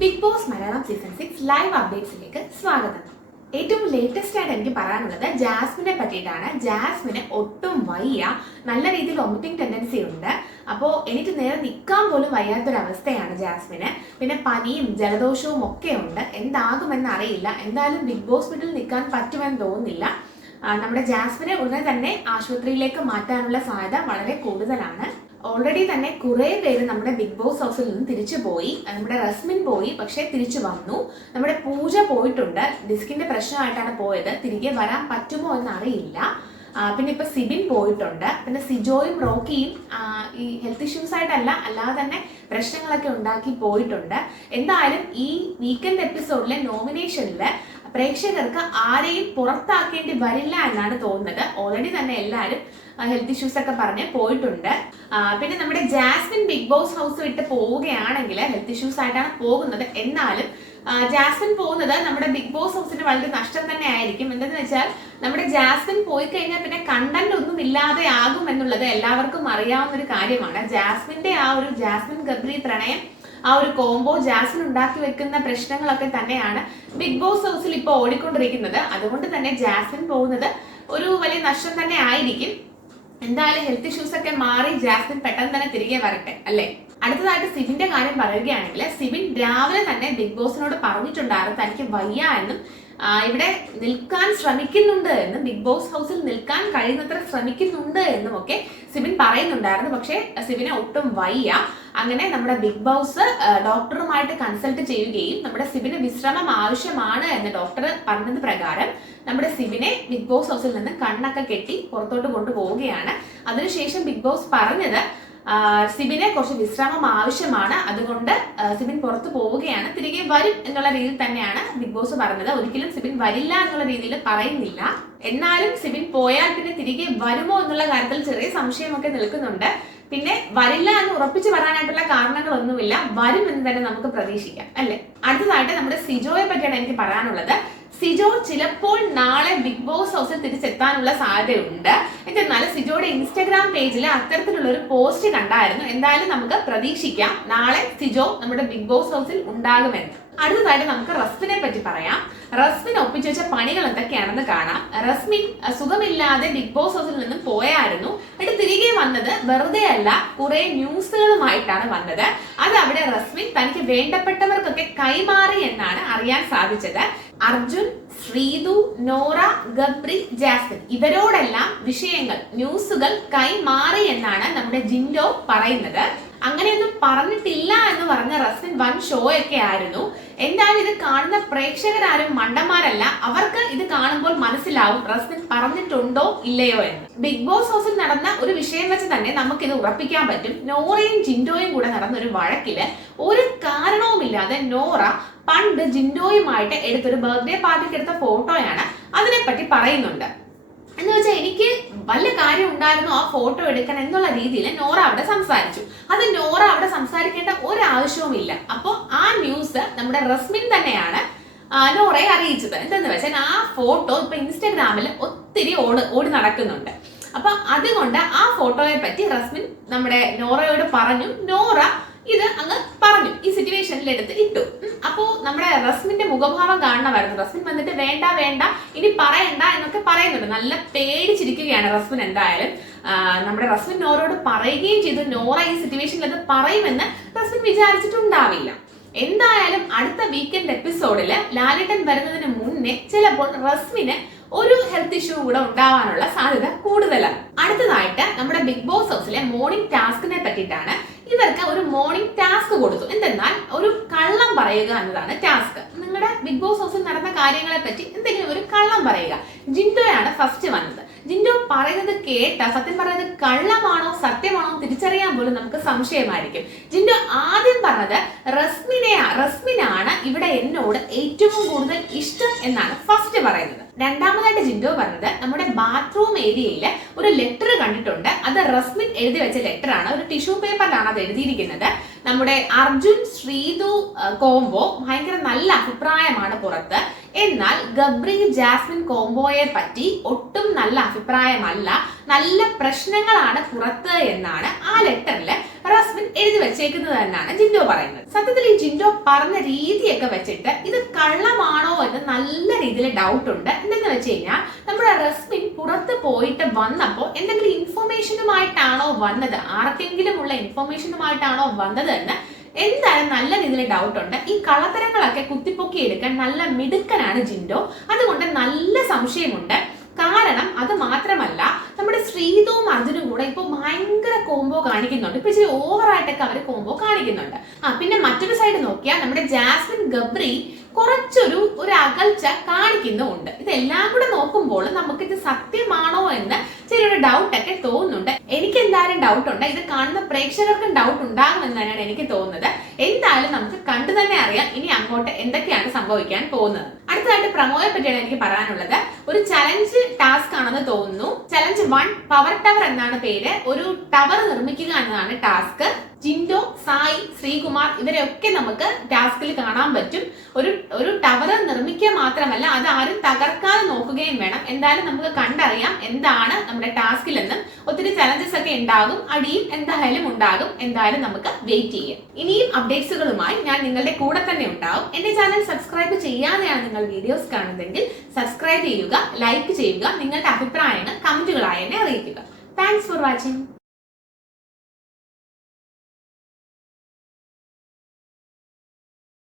Big Boss Malayalam season 6 live അപ്ഡേറ്റ്സിലേക്ക് സ്വാഗതം. ഏറ്റവും ലേറ്റസ്റ്റ് ആയിട്ട് എനിക്ക് പറയാനുള്ളത് ജാസ്മിനെ പറ്റിയിട്ടാണ്. ജാസ്മിന് ഒട്ടും വയ്യ, നല്ല രീതിയിൽ വൊമിറ്റിംഗ് ടെൻഡൻസി ഉണ്ട്. അപ്പോൾ എനിക്ക് നേരെ നിൽക്കാൻ പോലും വയ്യാത്തൊരവസ്ഥയാണ് ജാസ്മിന്. പിന്നെ പനിയും ജലദോഷവും ഒക്കെ ഉണ്ട്. എന്താകുമെന്ന് അറിയില്ല. എന്തായാലും ബിഗ് ബോസ് വീട്ടിൽ നിൽക്കാൻ പറ്റുമെന്ന് തോന്നുന്നില്ല. നമ്മുടെ ജാസ്മിനെ ഉടനെ തന്നെ ആശുപത്രിയിലേക്ക് മാറ്റാനുള്ള സാധ്യത വളരെ കൂടുതലാണ്. ഓൾറെഡി തന്നെ കുറെ പേര് നമ്മുടെ ബിഗ് ബോസ് ഹൗസിൽ നിന്ന് തിരിച്ചു പോയി. നമ്മുടെ റസ്മിൻ പോയി, പക്ഷെ തിരിച്ചു വന്നു. നമ്മുടെ പൂജ പോയിട്ടുണ്ട്, ഡിസ്കിന്റെ പ്രശ്നമായിട്ടാണ് പോയത്. തിരികെ വരാൻ പറ്റുമോ എന്ന് അറിയില്ല. പിന്നെ ഇപ്പൊ സിബിൻ പോയിട്ടുണ്ട്. പിന്നെ സിജോയും റോക്കിയും ഈ ഹെൽത്ത് ഇഷ്യൂസ് ആയിട്ടല്ല, അല്ലാതെ തന്നെ പ്രശ്നങ്ങളൊക്കെ ഉണ്ടാക്കി പോയിട്ടുണ്ട്. എന്തായാലും ഈ വീക്കെൻഡ് എപ്പിസോഡിലെ നോമിനേഷനില് പ്രേക്ഷകർക്ക് ആരെയും പുറത്താക്കേണ്ടി വരില്ല എന്നാണ് തോന്നുന്നത്. ഓൾറെഡി തന്നെ എല്ലാവരും ഹെൽത്ത് ഇഷ്യൂസ് ഒക്കെ പറഞ്ഞ് പോയിട്ടുണ്ട്. പിന്നെ നമ്മുടെ ജാസ്മിൻ ബിഗ് ബോസ് ഹൗസ് വിട്ട് പോവുകയാണെങ്കിൽ ഹെൽത്ത് ഇഷ്യൂസ് ആയിട്ടാണ് പോകുന്നത്. എന്നാലും ജാസ്മിൻ പോകുന്നത് നമ്മുടെ ബിഗ് ബോസ് ഹൗസിന് വളരെ നഷ്ടം തന്നെ ആയിരിക്കും. എന്തെന്ന് വെച്ചാൽ നമ്മുടെ ജാസ്മിൻ പോയി കഴിഞ്ഞാൽ പിന്നെ കണ്ടന്റ് ഒന്നും ഇല്ലാതെ ആകും എന്നുള്ളത് എല്ലാവർക്കും അറിയാവുന്ന ഒരു കാര്യമാണ്. ജാസ്മിന്റെ ആ ഒരു ജാസ്മിൻ ഗബ്രി പ്രണയം, ആ ഒരു കോംബോ, ജാസ്മിൻ ഉണ്ടാക്കി വെക്കുന്ന പ്രശ്നങ്ങളൊക്കെ തന്നെയാണ് ബിഗ് ബോസ് ഹൗസിൽ ഇപ്പോൾ ഓടിക്കൊണ്ടിരിക്കുന്നത്. അതുകൊണ്ട് തന്നെ ജാസ്മിൻ പോകുന്നത് ഒരു വലിയ നഷ്ടം തന്നെ ആയിരിക്കും. എന്തായാലും ഹെൽത്ത് ഇഷ്യൂസ് ഒക്കെ മാറി ജാസ്മിൻ പെട്ടെന്ന് തന്നെ തിരികെ വരട്ടെ, അല്ലേ? അടുത്തതായിട്ട് സിബിന്റെ കാര്യം പറയുകയാണെങ്കിൽ സിബിൻ രാവിലെ തന്നെ ബിഗ് ബോസിനോട് പറഞ്ഞിട്ടുണ്ടായിരുന്നു തനിക്ക് വയ്യ എന്നും ഇവിടെ നിൽക്കാൻ ശ്രമിക്കുന്നുണ്ട് എന്നും, ബിഗ് ബോസ് ഹൗസിൽ നിൽക്കാൻ കഴിയുന്നത്ര ശ്രമിക്കുന്നുണ്ട് എന്നും ഒക്കെ സിബിൻ പറയുന്നുണ്ടായിരുന്നു. പക്ഷേ സിബിനെ ഒട്ടും വയ്യ. അങ്ങനെ നമ്മുടെ ബിഗ് ബോസ് ഡോക്ടറുമായിട്ട് കൺസൾട്ട് ചെയ്യുകയും നമ്മുടെ സിബിന് വിശ്രമം ആവശ്യമാണ് എന്ന് ഡോക്ടർ പറഞ്ഞത് പ്രകാരം നമ്മുടെ സിബിനെ ബിഗ് ബോസ് ഹൗസിൽ നിന്ന് കണ്ണൊക്കെ കെട്ടി പുറത്തോട്ട് കൊണ്ടുപോവുകയാണ്. അതിനുശേഷം ബിഗ് ബോസ് പറഞ്ഞത് സിബിനെ കുറച്ച് വിശ്രമം ആവശ്യമാണ്, അതുകൊണ്ട് സിബിൻ പുറത്തു പോവുകയാണ്, തിരികെ വരും എന്നുള്ള രീതിയിൽ തന്നെയാണ് ബിഗ് ബോസ് പറഞ്ഞത്. ഒരിക്കലും സിബിൻ വരില്ല എന്നുള്ള രീതിയിൽ പറയുന്നില്ല. എന്നാലും സിബിൻ പോയാൽ പിന്നെ തിരികെ വരുമോ എന്നുള്ള കാര്യത്തിൽ ചെറിയ സംശയമൊക്കെ നിൽക്കുന്നുണ്ട്. പിന്നെ വരില്ല എന്ന് ഉറപ്പിച്ച് പറയാനായിട്ടുള്ള കാരണങ്ങളൊന്നുമില്ല, വരും എന്ന് തന്നെ നമുക്ക് പ്രതീക്ഷിക്കാം, അല്ലെ? അടുത്തതായിട്ട് നമ്മുടെ സിജോയെ പറ്റിയാണ് എനിക്ക് പറയാനുള്ളത്. സിജോ ചിലപ്പോൾ നാളെ ബിഗ് ബോസ് ഹൗസിൽ തിരിച്ചെത്താനുള്ള സാധ്യതയുണ്ട്. എന്നാൽ സിജോയുടെ ഇൻസ്റ്റാഗ്രാം പേജിൽ അത്തരത്തിലുള്ള ഒരു പോസ്റ്റ് കണ്ടായിരുന്നു. എന്തായാലും നമുക്ക് പ്രതീക്ഷിക്കാം നാളെ സിജോ നമ്മുടെ ബിഗ് ബോസ് ഹൗസിൽ ഉണ്ടാകുമെന്ന്. അടുത്തതായിട്ട് നമുക്ക് റസ്മിനെ പറ്റി പറയാം. റസ്മിൻ ഒപ്പിച്ചു വെച്ച പണികൾ എന്തൊക്കെയാണെന്ന് കാണാം. റസ്മിൻ സുഖമില്ലാതെ ബിഗ് ബോസ് ഹൗസിൽ നിന്നും പോയായിരുന്നു. എന്നിട്ട് തിരികെ വന്നത് വെറുതെ അല്ല, കുറെ ന്യൂസുകളുമായിട്ടാണ് വന്നത്. അത് അവിടെ റസ്മിൻ തനിക്ക് വേണ്ടപ്പെട്ടവർക്കൊക്കെ കൈമാറി എന്നാണ് അറിയാൻ സാധിച്ചത്. അർജുൻ, ശ്രീതു, നോറ, ഗബ്രി, ജാസ്മിൻ ഇവരോടെല്ലാം വിഷയങ്ങൾ, ന്യൂസുകൾ കൈമാറി എന്നാണ് നമ്മുടെ ജിൻഡോ പറയുന്നത്. അങ്ങനെയൊന്നും പറഞ്ഞിട്ടില്ല എന്ന് പറഞ്ഞ റസ്മിൻ വൻ ഷോ ഒക്കെ ആയിരുന്നു. എന്തായാലും ഇത് കാണുന്ന പ്രേക്ഷകരാരും മണ്ടന്മാരല്ല, അവർക്ക് ഇത് കാണുമ്പോൾ മനസ്സിലാവും റസ്മിൻ പറഞ്ഞിട്ടുണ്ടോ ഇല്ലയോ എന്ന്. ബിഗ് ബോസ് ഹൗസിൽ നടന്ന ഒരു വിഷയം വെച്ച് തന്നെ നമുക്കിത് ഉറപ്പിക്കാൻ പറ്റും. നോറയും ജിൻഡോയും കൂടെ നടന്ന ഒരു വഴക്കില് ഒരു കാരണവുമില്ലാതെ നോറ പണ്ട് ജിൻഡോയുമായിട്ട് എടുത്തൊരു ബർത്ത്ഡേ പാർട്ടിക്ക് എടുത്ത ഫോട്ടോയാണ് അതിനെപ്പറ്റി പറയുന്നുണ്ട്. എന്ന് വെച്ചാൽ എനിക്ക് വല്ല കാര്യം ഉണ്ടായിരുന്നു ആ ഫോട്ടോ എടുക്കാൻ എന്നുള്ള രീതിയിൽ നോറ അവിടെ സംസാരിച്ചു. അത് നോറ അവിടെ സംസാരിക്കേണ്ട ഒരാവശ്യവുമില്ല. അപ്പോൾ ആ ന്യൂസ് നമ്മുടെ റസ്മിൻ തന്നെയാണ് നോറയെ അറിയിച്ചത്. എന്തെന്ന് വെച്ചാൽ ആ ഫോട്ടോ ഇപ്പൊ ഇൻസ്റ്റാഗ്രാമിൽ ഒത്തിരി ഓടി നടക്കുന്നുണ്ട്. അപ്പൊ അതുകൊണ്ട് ആ ഫോട്ടോയെ പറ്റി റസ്മിൻ നമ്മുടെ നോറയോട് പറഞ്ഞു. നോറ ഇത് അങ്ങ് പറഞ്ഞു, ഈ സിറ്റുവേഷനിൽ എടുത്ത് ഇട്ടു. അപ്പോ നമ്മുടെ റസ്മിന്റെ മുഖഭാവം കാണണമായിരുന്നു. റസ്മിൻ വന്നിട്ട് വേണ്ട വേണ്ട ഇനി പറയണ്ട എന്നൊക്കെ പറയുന്നുണ്ട്. നല്ല പേടിച്ചിരിക്കുകയാണ് റസ്മിൻ. എന്തായാലും നമ്മുടെ റസ്മിൻ നോറയോട് പറയുകയും ചെയ്തു. നോറ ഈ സിറ്റുവേഷനിൽ അത് പറയുമെന്ന് റസ്മിൻ വിചാരിച്ചിട്ടുണ്ടാവില്ല. എന്തായാലും അടുത്ത വീക്കെൻഡ് എപ്പിസോഡില് ലാലേട്ടൻ വരുന്നതിന് മുന്നേ ചിലപ്പോൾ റസ്മിന് ഒരു ഹെൽത്ത് ഇഷ്യൂ കൂടെ ഉണ്ടാവാനുള്ള സാധ്യത കൂടുതലാണ്. അടുത്തതായിട്ട് നമ്മുടെ ബിഗ് ബോസ് ഹൗസിലെ മോർണിംഗ് ടാസ്കിനെ പറ്റിയിട്ടാണ്. ഇവർക്ക് ഒരു മോർണിംഗ് ടാസ്ക് കൊടുത്തു. എന്തെന്നാൽ ഒരു കള്ളം പറയുക എന്നതാണ് ടാസ്ക്. നിങ്ങളുടെ ബിഗ് ബോസ് ഹൗസിൽ നടന്ന കാര്യങ്ങളെ പറ്റി എന്തെങ്കിലും ഒരു കള്ളം പറയുക. ജിൻഡോയാണ് ഫസ്റ്റ് വന്നത്. ജിൻഡോ പറയുന്നത് കേട്ട സത്യം പറയുന്നത് കള്ളമാണോ സത്യമാണോ തിരിച്ചറിയാൻ പോലും നമുക്ക് സംശയമായിരിക്കും. ജിൻഡോ ആദ്യം പറഞ്ഞത് റസ്മിനാണ് ഇവിടെ എന്നോട് ഏറ്റവും കൂടുതൽ ഇഷ്ടം എന്നാണ് ഫസ്റ്റ് പറയുന്നത്. രണ്ടാമതായിട്ട് ജിൻഡോ പറഞ്ഞത് നമ്മുടെ ബാത്റൂം ഏരിയയിൽ ഒരു ലെറ്റർ കണ്ടിട്ടുണ്ട്, അത് റസ്മിൻ എഴുതി വെച്ച ലെറ്റർ ആണ്, ഒരു ടിഷ്യൂ പേപ്പറിലാണ് അത് എഴുതിയിരിക്കുന്നത്. നമ്മുടെ അർജുൻ ശ്രീതു കോംബോ ഭയങ്കര നല്ല അഭിപ്രായമാണ് പുറത്ത്. എന്നാൽ ഗബ്രി ജാസ്മിൻ കോംബോയെ പറ്റി ഒട്ടും നല്ല അഭിപ്രായമല്ല, നല്ല പ്രശ്നങ്ങളാണ് പുറത്ത് എന്നാണ് ആ ലെറ്ററിൽ റസ്മിൻ എഴുതി വെച്ചേക്കുന്നത് എന്നാണ് ജിൻഡോ പറയുന്നത്. സത്യത്തിൽ ഈ ജിൻഡോ പറഞ്ഞ രീതിയൊക്കെ വെച്ചിട്ട് ഇത് കള്ളമാണോ എന്ന് നല്ല രീതിയിൽ ഡൗട്ട് ഉണ്ട്. എന്തെന്ന് വെച്ച് കഴിഞ്ഞാൽ നമ്മുടെ റസ്മിൻ പുറത്ത് പോയിട്ട് വന്നപ്പോൾ എന്തെങ്കിലും ഇൻഫർമേഷനുമായിട്ടാണോ വന്നത്, ആർക്കെങ്കിലും ഉള്ള ഇൻഫർമേഷനുമായിട്ടാണോ വന്നത് എന്ന് എന്തായാലും നല്ല രീതിയിൽ ഡൗട്ട് ഉണ്ട്. ഈ കള്ളത്തരങ്ങളൊക്കെ കുത്തിപ്പൊക്കി എടുക്കാൻ നല്ല മിടുക്കനാണ് ജിൻഡോ. അതുകൊണ്ട് നല്ല സംശയമുണ്ട്. കാരണം അത് മാത്രമല്ല, നമ്മുടെ ശ്രീതുവും അർജുനും കൂടെ ഇപ്പൊ ഭയങ്കര കോംബോ കാണിക്കുന്നുണ്ട്. ഇപ്പൊ ഇച്ചിരി ഓവറായിട്ടൊക്കെ അവർ കോംബോ കാണിക്കുന്നുണ്ട്. പിന്നെ മറ്റൊരു സൈഡ് നോക്കിയാൽ നമ്മുടെ ജാസ്മിൻ ഗബ്രി കുറച്ചൊരു അകൽച്ച കാണിക്കുന്നുമുണ്ട്. ഇതെല്ലാം കൂടെ നോക്കുമ്പോൾ നമുക്കിത് സത്യമാണോ എന്ന് ചെറിയൊരു ഡൗട്ട് ഒക്കെ തോന്നുന്നുണ്ട്. എനിക്ക് എന്തായാലും ഡൗട്ട് ഉണ്ട്. ഇത് കാണുന്ന പ്രേക്ഷകർക്കും ഡൗട്ട് ഉണ്ടാകുമെന്ന് തന്നെയാണ് എനിക്ക് തോന്നുന്നത്. എന്തായാലും നമുക്ക് കണ്ടു തന്നെ അറിയാം ഇനി അങ്ങോട്ട് എന്തൊക്കെയാണ് സംഭവിക്കാൻ പോകുന്നത്. അടുത്തതായിട്ട് പ്രമോയെ പറ്റിയാണ് എനിക്ക് പറയാനുള്ളത്. ഒരു ചലഞ്ച് ടാസ്ക് ആണെന്ന് തോന്നുന്നു. ചലഞ്ച് 1 പവർ ടവർ എന്നാണ് പേര്. ഒരു ടവർ നിർമ്മിക്കുക എന്നതാണ് ടാസ്ക്. ജിൻഡോ, സായി, ശ്രീകുമാർ ഇവരെയൊക്കെ നമുക്ക് ടാസ്കിൽ കാണാൻ പറ്റും. ഒരു ടവർ നിർമ്മിക്കുക മാത്രമല്ല, അത് ആരും തകർക്കാതെ നോക്കുകയും വേണം. എന്തായാലും നമുക്ക് കണ്ടറിയാം എന്താണ് നമ്മുടെ ടാസ്കിൽ എന്നും. ഒത്തിരി ചലഞ്ചസ് ഒക്കെ ഉണ്ടാകും, അടിയും എന്തായാലും ഉണ്ടാകും. എന്തായാലും നമുക്ക് വെയിറ്റ് ചെയ്യാം. ഇനിയും അപ്ഡേറ്റ്സുകളുമായി ഞാൻ നിങ്ങളുടെ കൂടെ തന്നെ ഉണ്ടാവും. എന്റെ ചാനൽ സബ്സ്ക്രൈബ് ചെയ്യാതെയാണ് നിങ്ങൾ വീഡിയോസ് കാണുന്നതെങ്കിൽ സബ്സ്ക്രൈബ് ചെയ്യുക, ലൈക്ക് ചെയ്യുക, നിങ്ങളുടെ അഭിപ്രായങ്ങൾ കമന്റുകളായി എന്നെ അറിയിക്കുക. Thanks for watching.